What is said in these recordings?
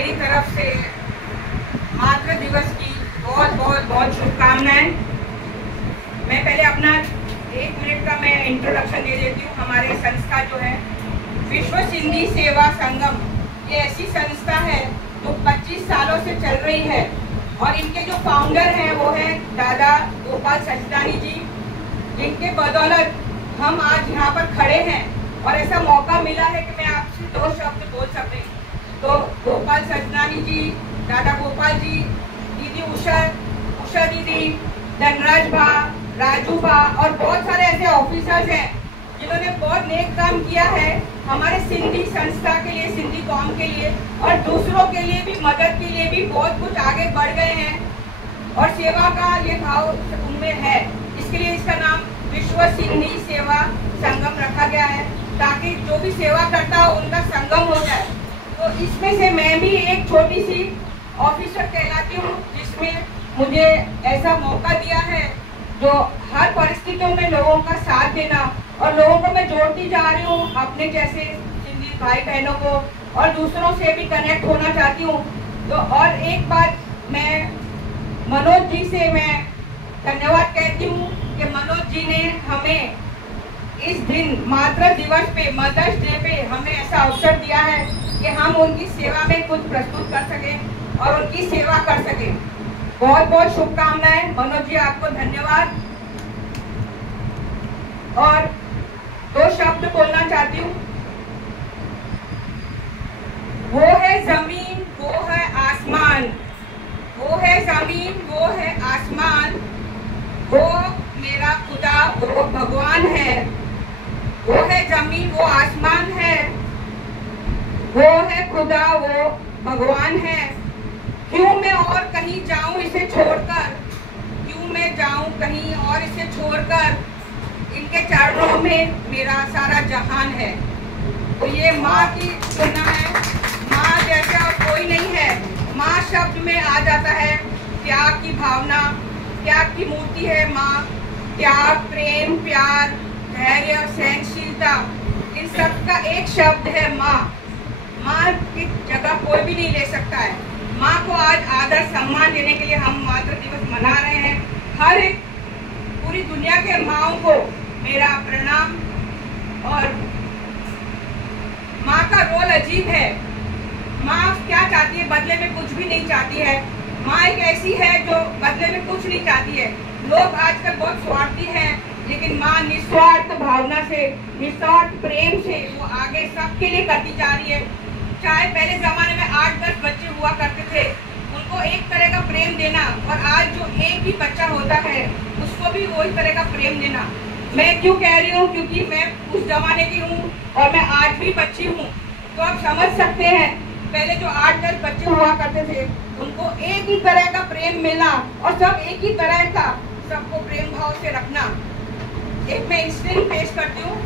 मेरी तरफ से मातृ दिवस की बहुत बहुत बहुत शुभकामनाएं। मैं पहले अपना 1 मिनट का मैं इंट्रोडक्शन दे देती हूँ। हमारे संस्था जो है विश्व सिंधी सेवा संगम, ये ऐसी संस्था है जो 25 सालों से चल रही है और इनके जो फाउंडर हैं वो है दादा गोपाल सचदानी जी, जिनके बदौलत हम आज यहाँ पर खड़े हैं और ऐसा मौका मिला है कि मैं आपसे 2 शब्द बोल सकूं। तो गोपाल सचदानी जी, दादा गोपाल जी, दीदी उषा दीदी, धनराज भा, राजू भा और बहुत सारे ऐसे ऑफिसर्स हैं जिन्होंने बहुत नेक काम किया है हमारे सिंधी संस्था के लिए, सिंधी कौम के लिए और दूसरों के लिए भी, मदद के लिए भी बहुत कुछ आगे बढ़ गए हैं और सेवा का ये भाव उनमें है। इसके लिए इसका नाम विश्व सिंधी सेवा संगम रखा गया है ताकि जो भी सेवा करता हो उनका संगम हो जाए। तो इसमें से मैं भी एक छोटी सी ऑफिसर कहलाती हूँ जिसमें मुझे ऐसा मौका दिया है जो हर परिस्थितियों में लोगों का साथ देना और लोगों को मैं जोड़ती जा रही हूँ अपने जैसे सिंधी भाई बहनों को और दूसरों से भी कनेक्ट होना चाहती हूँ। तो और एक बात मैं मनोज जी से मैं धन्यवाद कहती हूँ कि मनोज जी ने हमें इस दिन मातृ दिवस पे, मदर्स डे पे हमें ऐसा अवसर दिया है कि हम उनकी सेवा में कुछ प्रस्तुत कर सकें और उनकी सेवा कर सकें। बहुत बहुत शुभकामनाएं मनोज जी, आपको धन्यवाद। और 2 शब्द बोलना चाहती हूँ। वो है जमीन, वो है आसमान, वो है जमीन, वो है आसमान, वो मेरा खुदा, वो भगवान है। वो है जमीन, वो आसमान है, वो है खुदा, वो भगवान है। क्यों मैं और कहीं जाऊं इसे छोड़कर, क्यों मैं जाऊं कहीं और इसे छोड़कर, इनके चरणों में मेरा सारा जहान है। तो ये माँ की तुलना है, माँ जैसा और कोई नहीं है। माँ शब्द में आ जाता है त्याग की भावना, त्याग की मूर्ति है माँ। त्याग, प्रेम, प्यार, धैर्य, सहनशीलता, इन सब का एक शब्द है माँ। माँ की जगह कोई भी नहीं ले सकता है। माँ को आज आदर सम्मान देने के लिए हम मातृ दिवस मना रहे हैं। हर एक पूरी दुनिया के माँओं को मेरा प्रणाम। और माँ का रोल अजीब है। माँ क्या चाहती है? बदले में कुछ भी नहीं चाहती है। माँ एक ऐसी है जो बदले में कुछ नहीं चाहती है। लोग आजकल बहुत स्वार्थी हैं, लेकिन माँ निस्वार्थ भावना से, निस्वार्थ प्रेम से वो आगे सबके लिए करती जा रही है। चाहे पहले जमाने में 8-10 बच्चे हुआ करते थे, उनको एक तरह का प्रेम देना, और आज जो एक ही बच्चा होता है उसको भी वही तरह का प्रेम देना। मैं क्यों कह रही हूँ? क्योंकि मैं उस जमाने की हूँ और मैं आज भी बच्ची हूँ। तो आप समझ सकते हैं पहले जो 8-10 बच्चे हुआ करते थे उनको एक ही तरह का प्रेम मिलना और सब एक ही तरह का सबको प्रेम भाव से रखना। एक मैं इंसिडेंट पेश करती हूँ।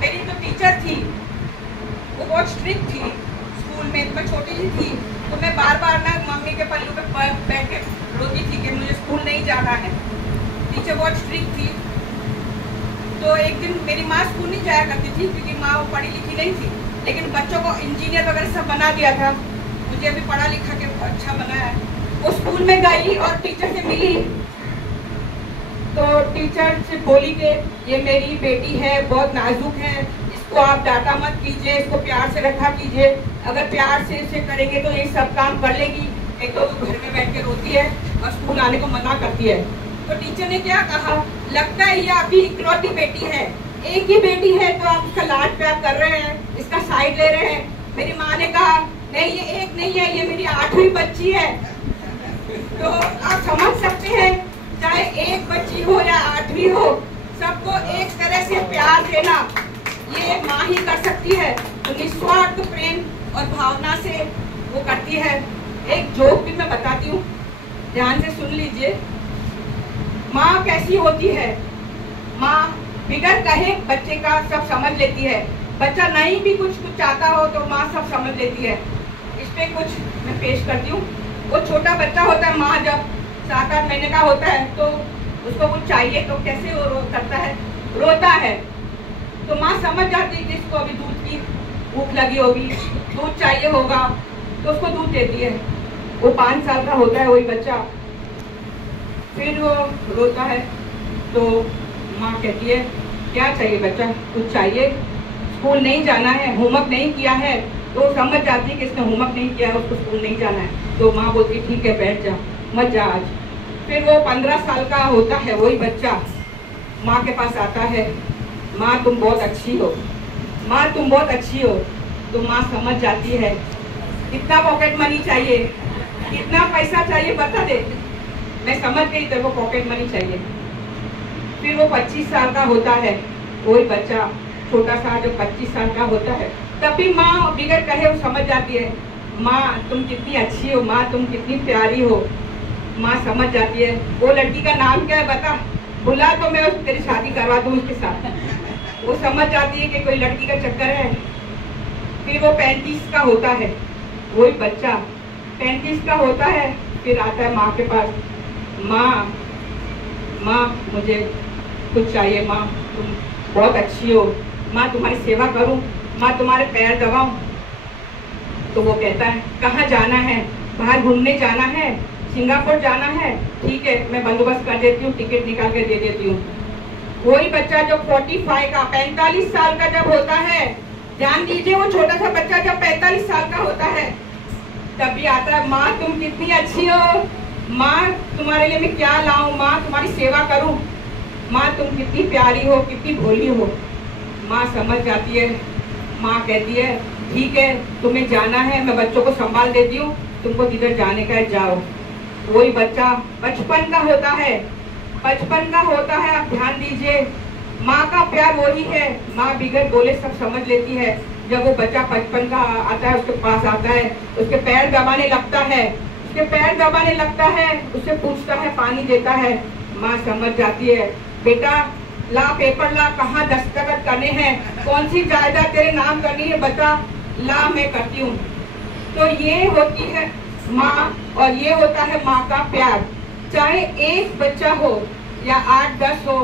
मेरी जो टीचर थी वो बहुत स्ट्रिक्ट थी स्कूल में। मैं छोटी सी थी तो मैं बार बार ना मम्मी के पल्लू पे बैठ के रोती थी कि मुझे स्कूल नहीं जाना है। टीचर बहुत स्ट्रिक्ट थी। तो एक दिन मेरी माँ स्कूल नहीं जाया करती थी क्योंकि माँ वो पढ़ी लिखी नहीं थी, लेकिन बच्चों को इंजीनियर वगैरह सब बना दिया था। मुझे भी पढ़ा लिखा के अच्छा बनाया। वो स्कूल में गई और टीचर से मिली तो टीचर से बोली कि ये मेरी बेटी है, बहुत नाजुक है, इसको आप डांटा मत कीजिए, इसको प्यार से रखा कीजिए। अगर प्यार से इसे करेंगे तो ये सब काम कर लेगी। एक तो घर में बैठ के रोती है और स्कूल आने को मना करती है। तो टीचर ने क्या कहा, लगता है ये आपकी इकलौती बेटी है, एक ही बेटी है तो आप उसका लाड प्यार कर रहे हैं, इसका साइड ले रहे हैं। मेरी माँ ने कहा नहीं, ये एक नहीं है, ये मेरी 8वीं बच्ची है। तो आप समझ सकते हैं चाहे एक बच्ची हो या 8वीं हो, सबको एक तरह से प्यार देना ये माँ ही कर सकती है। तो निस्वार्थ प्रेम और भावना से वो करती है। एक जोक भी मैं बताती हूँ, ध्यान से सुन लीजिए। माँ कैसी होती है? माँ बिगर कहे बच्चे का सब समझ लेती है। बच्चा नहीं भी कुछ चाहता हो तो माँ सब समझ लेती है। इस पे कुछ मैं पेश करती हूँ। वो छोटा बच्चा होता है, माँ जब 7-8 महीने का होता है तो उसको कुछ चाहिए तो कैसे वो करता है, रोता है। तो माँ समझ जाती है कि इसको अभी दूध की भूख लगी होगी, दूध चाहिए होगा। तो उसको दूध देती है। वो 5 साल का होता है वही बच्चा, फिर वो रोता है तो माँ कहती है क्या चाहिए बच्चा, कुछ चाहिए, स्कूल नहीं जाना है, होमवर्क नहीं किया है। तो समझ जाती है कि इसने होमवर्क नहीं किया है, उसको स्कूल नहीं जाना है। तो माँ बोलती ठीक है बैठ जा, मत जा आज। फिर वो 15 साल का होता है वही बच्चा माँ के पास आता है, माँ तुम बहुत अच्छी हो, माँ तुम बहुत अच्छी हो। तो माँ समझ जाती है कितना पॉकेट मनी चाहिए, कितना पैसा चाहिए बता दे, मैं समझ गई तेरे को पॉकेट मनी चाहिए। फिर वो 25 साल का होता है वही बच्चा, छोटा सा जो 25 साल का होता है, तब भी माँ बिगड़ कहे वो समझ जाती है, माँ तुम कितनी अच्छी हो, माँ तुम कितनी प्यारी हो। माँ समझ जाती है वो लड़की का नाम क्या है बता, बुला तो मैं तेरी शादी करवा दूँ उसके साथ। वो समझ जाती है कि कोई लड़की का चक्कर है। फिर वो 35 का होता है वही बच्चा, 35 का होता है, फिर आता है माँ के पास, माँ मुझे कुछ चाहिए, माँ तुम बहुत अच्छी हो, माँ तुम्हारी सेवा करूं, माँ तुम्हारे पैर दबाऊं। तो वो कहता है कहाँ जाना है, बाहर घूमने जाना है, सिंगापुर जाना है, ठीक है मैं बंदोबस्त कर देती हूँ, टिकट निकाल के दे देती हूँ। वही बच्चा जो 45 का 45 साल का जब होता है, ध्यान दीजिए वो छोटा सा बच्चा जब 45 साल का होता है तभी आता है, माँ तुम कितनी अच्छी हो, माँ तुम्हारे लिए मैं क्या लाऊं, माँ तुम्हारी सेवा करूं, माँ तुम कितनी प्यारी हो, कितनी भोली हो। माँ समझ जाती है, माँ कहती है ठीक है तुम्हें जाना है, मैं बच्चों को संभाल देती हूँ, तुमको जिधर जाने का है जाओ। वही बच्चा 55 का होता है, 55 का होता है। आप ध्यान दीजिए माँ का प्यार वही है, माँ बिगड़ बोले सब समझ लेती है। जब वो बच्चा 55 का आता है उसके पास आता है, उसके पैर दबाने लगता है, उसके पैर दबाने लगता है, उससे पूछता है, पानी देता है। माँ समझ जाती है बेटा ला पेपर ला, कहाँ दस्तखत करने हैं, कौन सी जायदाद तेरे नाम करनी है बता, ला मैं करती हूँ। तो ये होती है माँ और ये होता है माँ का प्यार। चाहे एक बच्चा हो या 8-10 हो,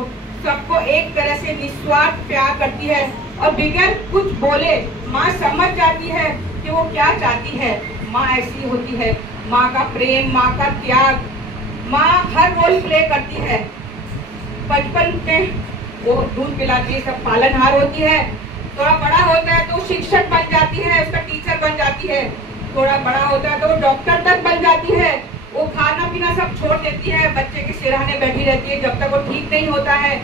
सबको एक तरह से निस्वार्थ प्यार करती है और बिगैर कुछ बोले माँ समझ जाती है कि वो क्या चाहती है। माँ ऐसी होती है, माँ का प्रेम, माँ का त्याग, माँ हर रोल प्ले करती है। बचपन में वो दूध पिलाती है, सब पालनहार होती है, थोड़ा बड़ा होता है तो शिक्षक बन जाती है, उसका टीचर बन जाती है, थोड़ा बड़ा होता है तो वो डॉक्टर तक बन जाती है। वो खाना पीना सब छोड़ देती है, बच्चे के सिरहाने बैठी रहती है जब तक वो ठीक नहीं होता है।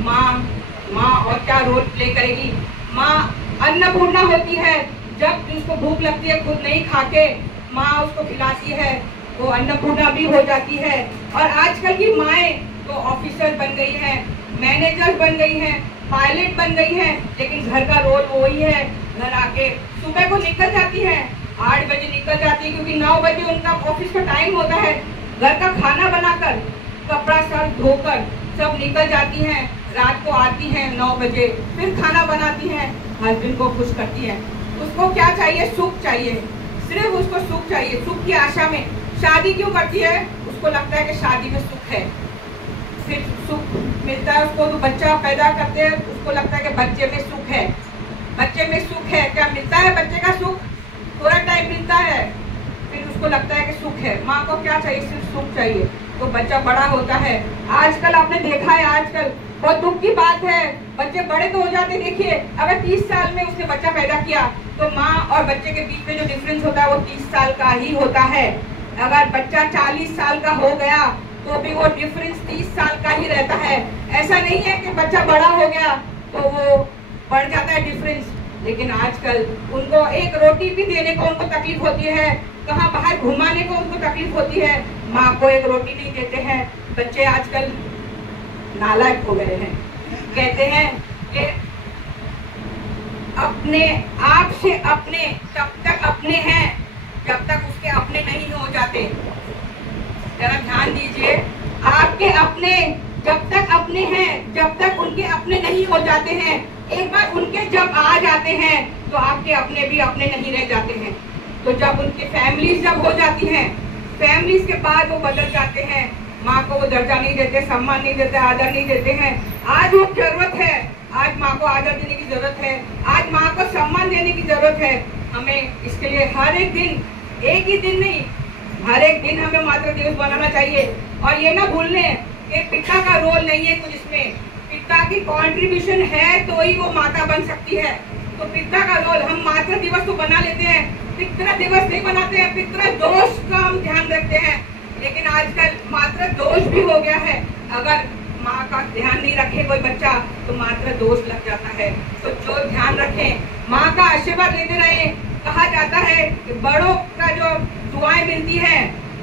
माँ और क्या रोल प्ले करेगी। माँ अन्नपूर्णा होती है, जब उसको भूख लगती है खुद नहीं खाके माँ उसको खिलाती है, वो अन्नपूर्णा भी हो जाती है। और आजकल की माएँ तो ऑफिसर बन गई है, मैनेजर बन गई है, पायलट बन गई है, लेकिन घर का रोल वही है। घर आके सुबह को निकल जाती है, 8 बजे निकल जाती है क्योंकि 9 बजे उनका ऑफिस का टाइम होता है। घर का खाना बनाकर, कपड़ा सर धोकर सब निकल जाती हैं, रात को आती हैं 9 बजे, फिर खाना बनाती हैं, हस्बैंड को खुश करती हैं। उसको क्या चाहिए, सुख चाहिए, सिर्फ उसको सुख चाहिए। सुख की आशा में शादी क्यों करती है, उसको लगता है कि शादी में सुख है, फिर सुख मिलता है उसको। तो बच्चा पैदा करते हैं, उसको लगता है कि बच्चे में सुख है, बच्चे में सुख है। क्या मिलता है बच्चे का सुख, थोड़ा टाइम मिलता है, फिर उसको लगता है कि सुख है। माँ को क्या चाहिए, सिर्फ सुख चाहिए। तो बच्चा बड़ा होता है, आजकल आपने देखा है, आजकल बहुत दुख की बात है, बच्चे बड़े तो हो जाते। देखिए अगर 30 साल में उसने बच्चा पैदा किया तो माँ और बच्चे के बीच में जो डिफरेंस होता है वो 30 साल का ही होता है। अगर बच्चा 40 साल का हो गया तो भी वो डिफरेंस 30 साल का ही रहता है। ऐसा नहीं है कि बच्चा बड़ा हो गया तो वो बढ़ जाता है डिफरेंस। लेकिन आजकल उनको एक रोटी भी देने को उनको तकलीफ होती है, कहाँ बाहर घुमाने को उनको तकलीफ होती है, माँ को एक रोटी नहीं देते हैं। बच्चे आजकल नालायक हो गए हैं, कहते हैं कि अपने आप से अपने तब तक अपने हैं जब तक उसके अपने नहीं हो जाते। जरा ध्यान दीजिए, आपके अपने जब तक अपने हैं जब तक उनके अपने नहीं हो जाते हैं। एक बार उनके जब आ जाते हैं तो आपके अपने भी अपने नहीं रह जाते हैं। तो जब उनकी फैमिलीज जब हो जाती हैं, फैमिलीज के बाद वो बदल जाते हैं। माँ को वो दर्जा नहीं देते, सम्मान नहीं देते, आदर नहीं देते हैं। आज वो जरूरत है, आज माँ को आदर देने की जरूरत है, आज माँ को सम्मान देने की जरूरत है। हमें इसके लिए हर एक दिन एक ही दिन नहीं, हर एक दिन हमें मातृ दिवस बनाना चाहिए। और ये ना भूलने कि पिता का रोल नहीं है कुछ इसमें, पिता की कंट्रीब्यूशन है तो ही वो माता बन सकती है। तो पिता का रोल, हम मातृ दिवस तो बना लेते हैं, पितृ दिवस नहीं बनाते हैं, पितृ दोष का हम ध्यान रखते हैं। लेकिन आजकल मातृ दोष भी हो गया है। अगर माँ का ध्यान नहीं रखे कोई बच्चा तो मातृ दोष लग जाता है। तो जो ध्यान रखें, माँ का आशीर्वाद लेते रहे। कहा जाता है कि बड़ों का जो दुआएं मिलती हैं,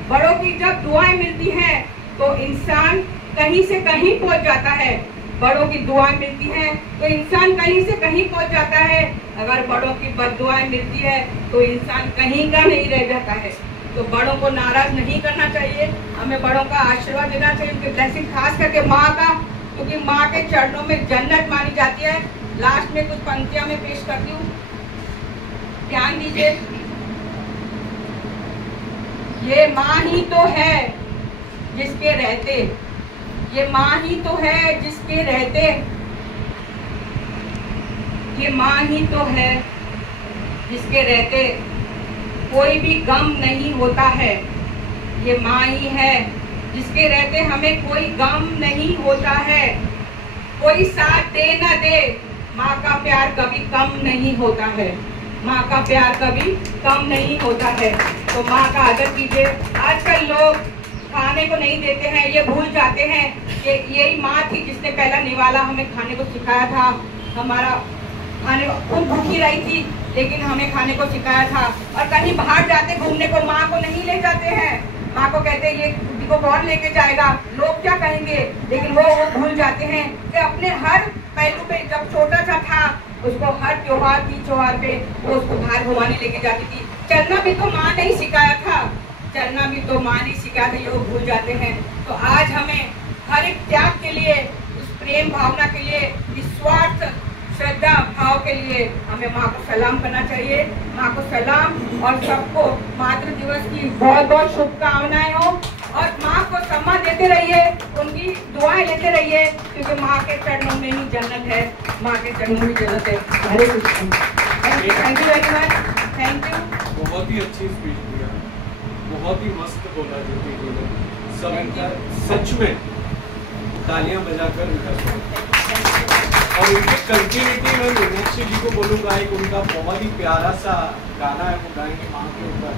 बड़ों की जब दुआएं मिलती हैं तो इंसान कहीं से कहीं पहुंच जाता है। बड़ों की दुआएं मिलती हैं तो इंसान कहीं से कहीं पहुंच जाता है। अगर बड़ों की बद्दुआएं मिलती है तो इंसान कहीं का नहीं रह जाता है। तो बड़ों को नाराज नहीं करना चाहिए, हमें बड़ों का आशीर्वाद देना चाहिए, उनकी ब्लेसिंग, खास करके माँ का, क्योंकि माँ के चरणों में जन्नत मानी जाती है। लास्ट में कुछ पंक्तियां मैं पेश करती हूँ, ध्यान दीजिए। ये माँ ही तो है जिसके रहते, ये माँ ही तो है जिसके रहते, ये माँ ही तो है जिसके रहते कोई भी गम नहीं होता है। ये माँ ही है जिसके रहते हमें कोई गम नहीं होता है। कोई साथ दे न दे, माँ का प्यार कभी कम नहीं होता है। माँ का प्यार कभी कम नहीं होता है। तो माँ का आदर कीजिए। आजकल लोग खाने को नहीं देते हैं, ये भूल जाते हैं कि यही माँ थी जिसने पहला निवाला हमें खाने को सिखाया था। हमारा खाने खूब भूखी रही थी लेकिन हमें खाने को सिखाया था। और कहीं बाहर जाते घूमने को माँ को नहीं ले जाते हैं, माँ को कहते हैं ये बुद्धि को कौन लेके जाएगा, लोग क्या कहेंगे। लेकिन वो भूल जाते हैं कि अपने हर पहलू पे, जब छोटा सा था उसको हर त्योहार पे वो उसको बाहर घुमाने लेके जाती थी। चलना भी तो माँ ने ही सिखाया था, चलना भी तो माँ ने सिखाया था, ये वो भूल जाते हैं। तो आज हमें हर एक त्याग के लिए, उस प्रेम भावना के लिए, निस्वार्थ श्रद्धा भाव के लिए हमें माँ को सलाम करना चाहिए। माँ को सलाम और सबको मातृ दिवस की बहुत बहुत शुभकामनाएं हो। और माँ को सम्मान देते रहिए, उनकी दुआएं लेते रहिए, क्योंकि माँ के चरणों में ही जन्नत है, माँ के चरणों में जन्नत है। Hare Krishna. Thank you very much, thank you. बहुत ही अच्छी स्पीच दिया, बहुत ही मस्त बोला ज्योति जी ने। सब इनका सच में तालियां बजाकर इनका और इनकी कंटिन्यूटी में मीनाक्षी जी को बोलूँगा, एक उनका बहुत ही प्यारा सा गाना है, वो गाएंगे माँ के ऊपर,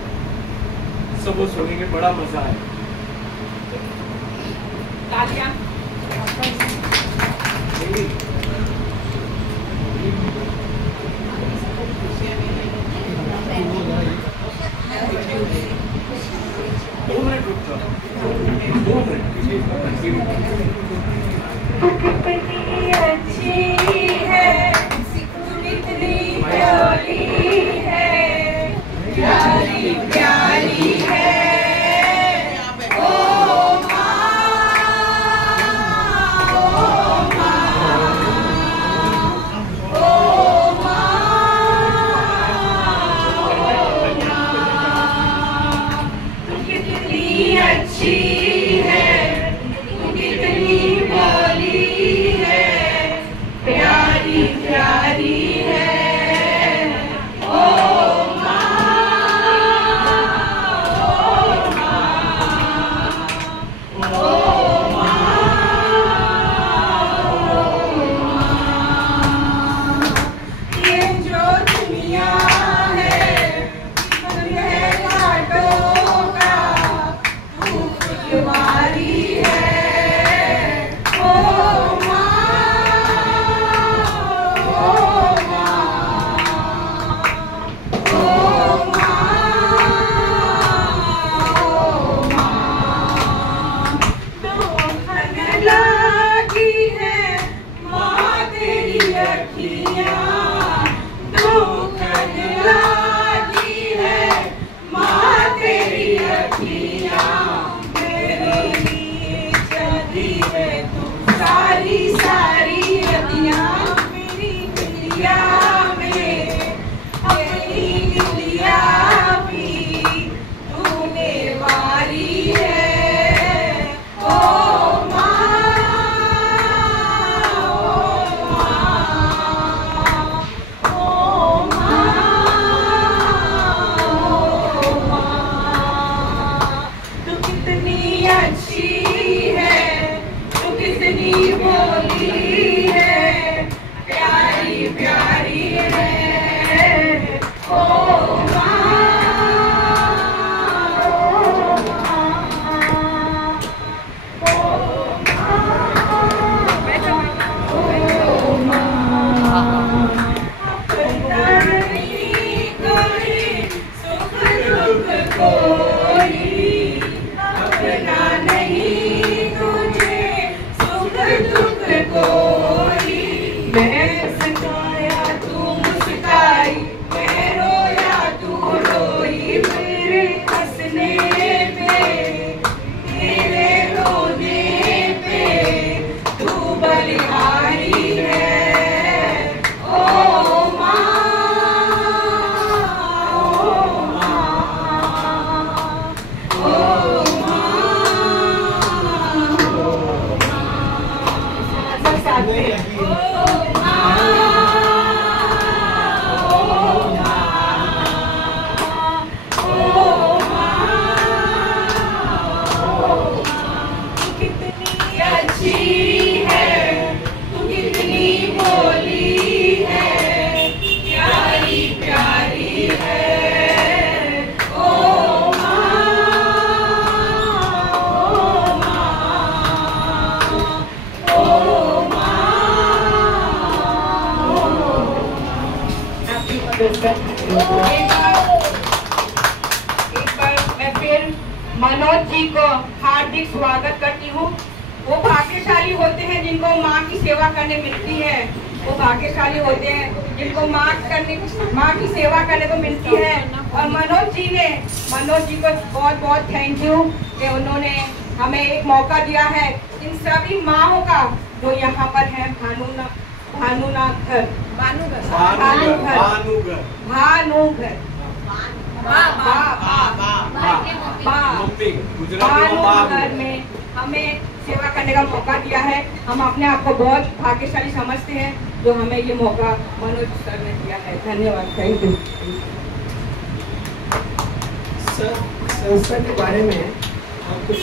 सब वो सुनेंगे, बड़ा मजा आएगा। तालियां। दो मिनट रुक जाओ, 2 मिनट। कितनी अच्छी है, कितनी प्यारी है, प्यारी प्यारी है ओ माँ, मैं सताया तू मुस्काई, मैं रोया तू रोई, मेरे हंसने पे तेरे रोने पे तू बलिहारी है। ओ माँ, ओ माँ, ओ एक बार मैं फिर मनोज जी को हार्दिक स्वागत करती हूँ। वो भाग्यशाली होते हैं जिनको माँ की सेवा करने मिलती है। वो भाग्यशाली होते हैं जिनको माँ की सेवा करने को मिलती है। और मनोज जी को बहुत बहुत थैंक यू कि उन्होंने हमें एक मौका दिया है। इन सभी माँओं का जो यहाँ पर है, भानुगर में हमें सेवा करने का मौका दिया है। हम अपने आप को बहुत भाग्यशाली समझते हैं जो हमें ये मौका मनोज सर ने दिया है। धन्यवाद, थैंक यू सर। संस्था के बारे में हम कुछ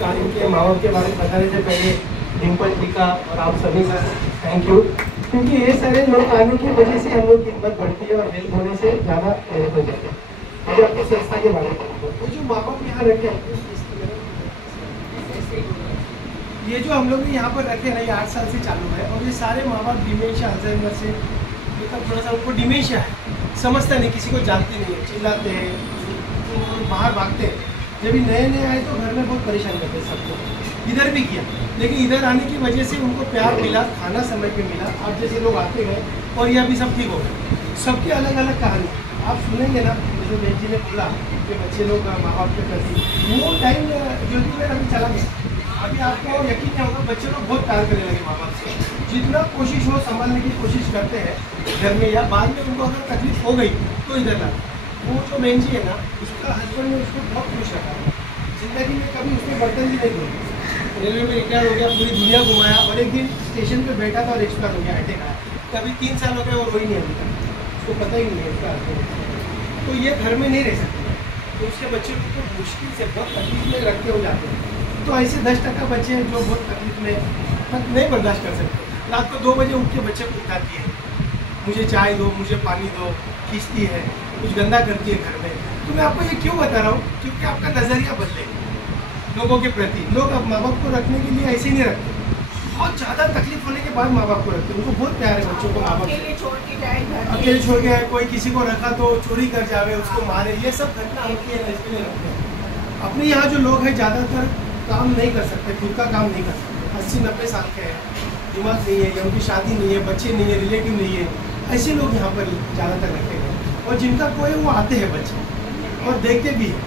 कार्यों के माहौल के बारे में बता रहे थे पहले, डिम्पल जी का और आप सभी का थैंक यू, क्योंकि ये सारे लोग आने की वजह से हम लोग की हिम्मत बढ़ती है और हेल्प होने से ज़्यादा हेल्प हो जाते हैं। मुझे आपकी संस्था के बारे में वो जो माँ बाप यहाँ रखे हैं, ये जो हम लोग यहाँ पर रखे ना, ये 8 साल से चालू है और ये सारे माँ बाप डिमेंशिया, अल्जाइमर से मतलब थोड़ा सा उनको डिमेंशिया है, समझता नहीं, किसी को जानते नहीं है, चिल्लाते हैं, बाहर भागते हैं। जब ये नए नए आए तो घर में बहुत परेशान करते हैं सबको, इधर भी किया, लेकिन इधर आने की वजह से उनको प्यार मिला, खाना समय पे मिला, आप जैसे लोग आते गए और ये अभी सब ठीक हो गए। सबकी अलग अलग कहानी आप सुनेंगे ना, जो बहन जी ने बोला कि बच्चे लोग माँ बाप के प्रति, वो टाइम जो थी अभी चला गया। अभी आपको यकीन नहीं होगा, बच्चे लोग बहुत प्यार करने लगे माँ बाप से। जितना कोशिश हो संभालने की कोशिश करते हैं घर में, या बाद में उनको अगर तकलीफ हो गई तो इधर ला। वो जो बहन जी है ना, उसका हस्बैंड ने उसको बहुत खुश रखा, जिंदगी में कभी उसने बर्तन भी नहीं धोए, रेलवे में रिटायर हो गया, पूरी दुनिया घुमाया और एक दिन स्टेशन पे बैठा था और एक्सपायर हो गया, अटैक आया। कभी 3 साल हो गए और वही नहीं अभी तक, उसको पता ही नहीं है उसका हस्बैंड। तो ये घर में नहीं रह सकते, तो उसके बच्चे को मुश्किल से बहुत तकलीफ में रखते हो जाते हैं। तो ऐसे 10% बच्चे हैं जो बहुत तकलीफ में नहीं बर्दाश्त कर सकते। रात को 2 बजे उठ के बच्चे को उठाती है, मुझे चाय दो, मुझे पानी दो, खींचती है, कुछ गंदा करती है घर में। तो मैं आपको ये क्यों बता रहा हूँ, क्योंकि आपका नज़रिया बदले लोगों के प्रति। लोग अब माँ बाप को रखने के लिए ऐसे ही नहीं रखते, बहुत ज़्यादा तकलीफ होने के बाद माँ बाप को रखते हैं। उनको बहुत प्यार है बच्चों को, माँ बाप अकेले छोड़ के जाए, कोई किसी को रखा तो चोरी कर जावे, उसको मारे, ये सब घटना होती है, इसके लिए रखते हैं। अपने यहाँ जो लोग हैं ज़्यादातर काम नहीं कर सकते, खुद का काम नहीं कर सकते, 80-90 साल के हैं, दिमाग नहीं है, या उनकी शादी नहीं है, बच्चे नहीं है, रिलेटिव नहीं है, ऐसे लोग यहाँ पर ज़्यादातर रखे गए। और जिनका कोई वो आते हैं बच्चे और देखते भी हैं,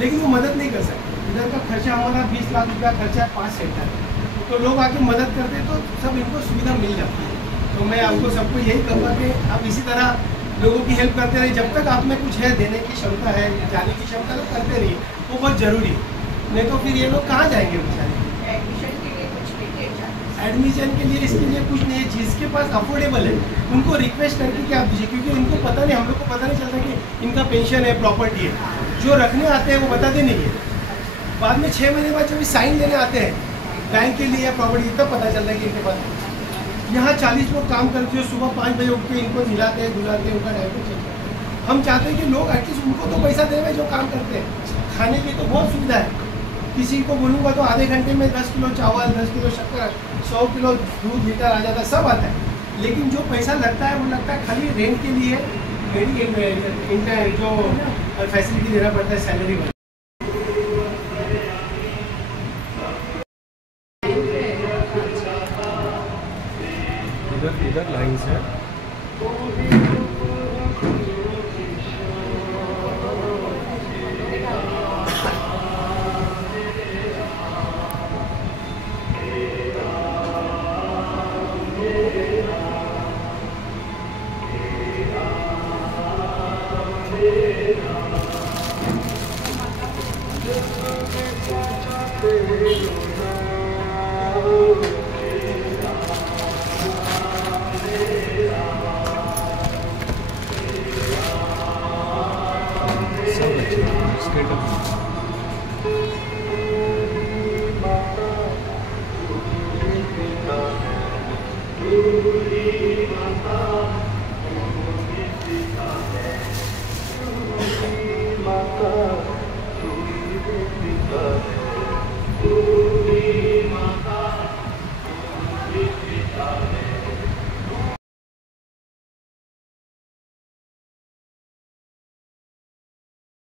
लेकिन वो मदद नहीं कर सकते। इधर का खर्चा हमारा 20 लाख रुपया खर्चा है 5 सेंटर, तो लोग आके मदद करते हैं, तो सब इनको सुविधा मिल जाती है। तो मैं आपको सबको यही कहूँगा कि आप इसी तरह लोगों की हेल्प करते रहे। जब तक आप में कुछ है, देने की क्षमता है, जाने की क्षमता, तो करते रहिए, वो बहुत ज़रूरी है। नहीं तो फिर ये लोग कहाँ जाएंगे बेचारे? एडमिशन के लिए इसके लिए कुछ नहीं है, जिसके पास अफोर्डेबल है उनको रिक्वेस्ट करके कि आप दीजिए, क्योंकि इनको पता नहीं, हम लोग को पता नहीं चलता कि इनका पेंशन है, प्रॉपर्टी है। जो रखने आते हैं वो बताते नहीं है, बाद में 6 महीने बाद जब साइन लेने आते हैं बैंक के लिए प्रॉपर्टी, तब पता चलता है कि इनके पास। यहाँ 40 लोग काम करते हैं, सुबह 5 बजे उठ के इनको नहलाते हैं, धुलाते हैं, उनका डायपर चेंज करते हैं। हम चाहते हैं कि लोग एटलीस्ट उनको तो पैसा देवे जो काम करते हैं। खाने की तो बहुत सुविधा है, किसी को बोलूँगा तो आधे घंटे में 10 किलो चावल, 10 किलो शक्कर, 100 किलो दूध लीटर आ जाता है, सब आता है। लेकिन जो पैसा लगता है वो लगता है खाली रेंट के लिए, जो फैसिलिटी देना पड़ता है सैलरी में। इधर इधर लाइन्स है। सब अच्छे स्केटर